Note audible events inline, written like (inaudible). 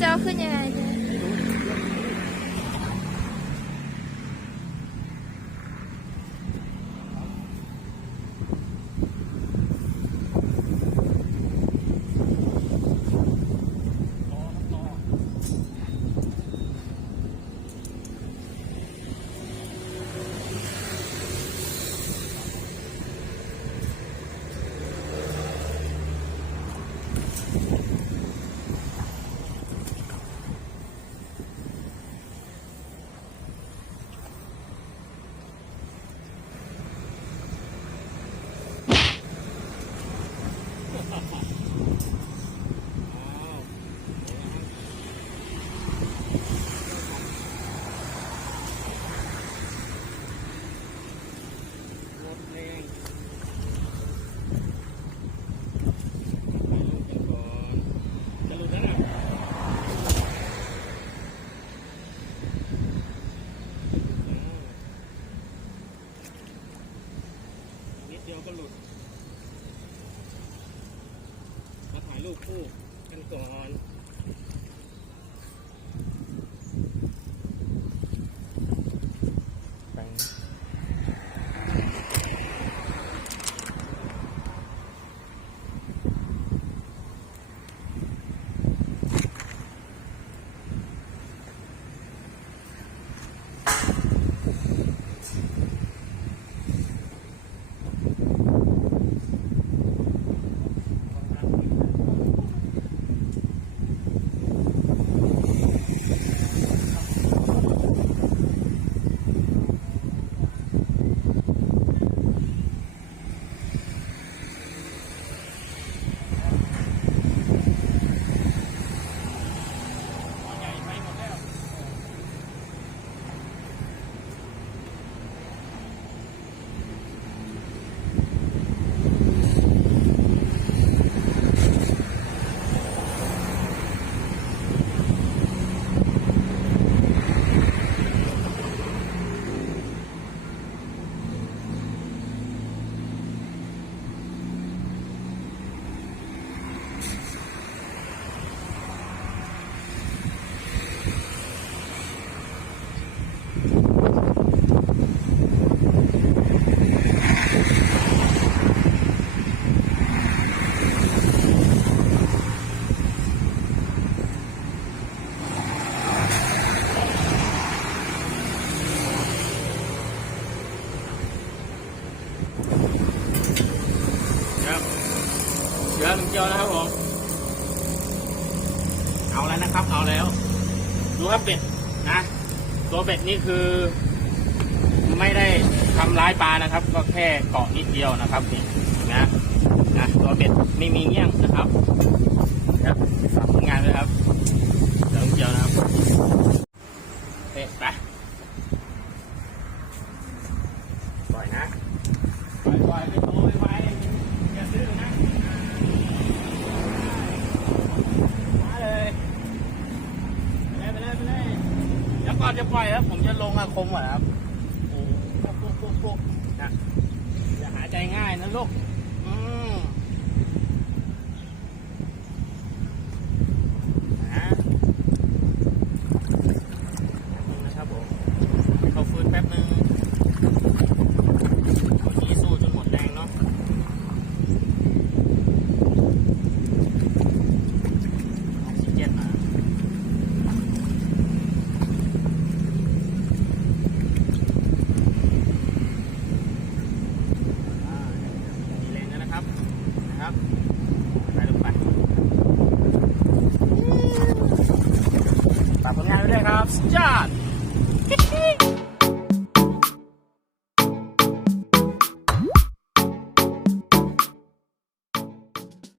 แล้วจะ เอาขึ้นยังไงเนี่ยรงไปกันก่อนจะหลุดแล้วนะนิดเดียวก็หลุด มาถ่ายรูปคู่กันก่อน เอาแล้วนะครับ เอาแล้ว ดูครับเป็ดนะ ตัวเป็ดนี่คือ ไม่ได้ทำร้ายปลานะครับ ก็แค่เกาะนิดเดียวนะครับนี่นะนะตัวเป็ดไม่มีเงี้ยงนะครับครับฝากผลงานด้วยครับเดี๋ยวลุงเจียวนะครับเป็ดไปปล่อยนะปล่อยปล่อยไปโตไปไวอย่าดื้อนะ มาเลยไปเลยไปเลยไปเลย แล้วก่อนจะปล่อยครับผมจะลงอาคมก่อนครับโอ้ปุ๊บปุ๊บปุ๊บปุ๊บนะอย่าหายใจง่ายนะลูก Stop, stop. (laughs)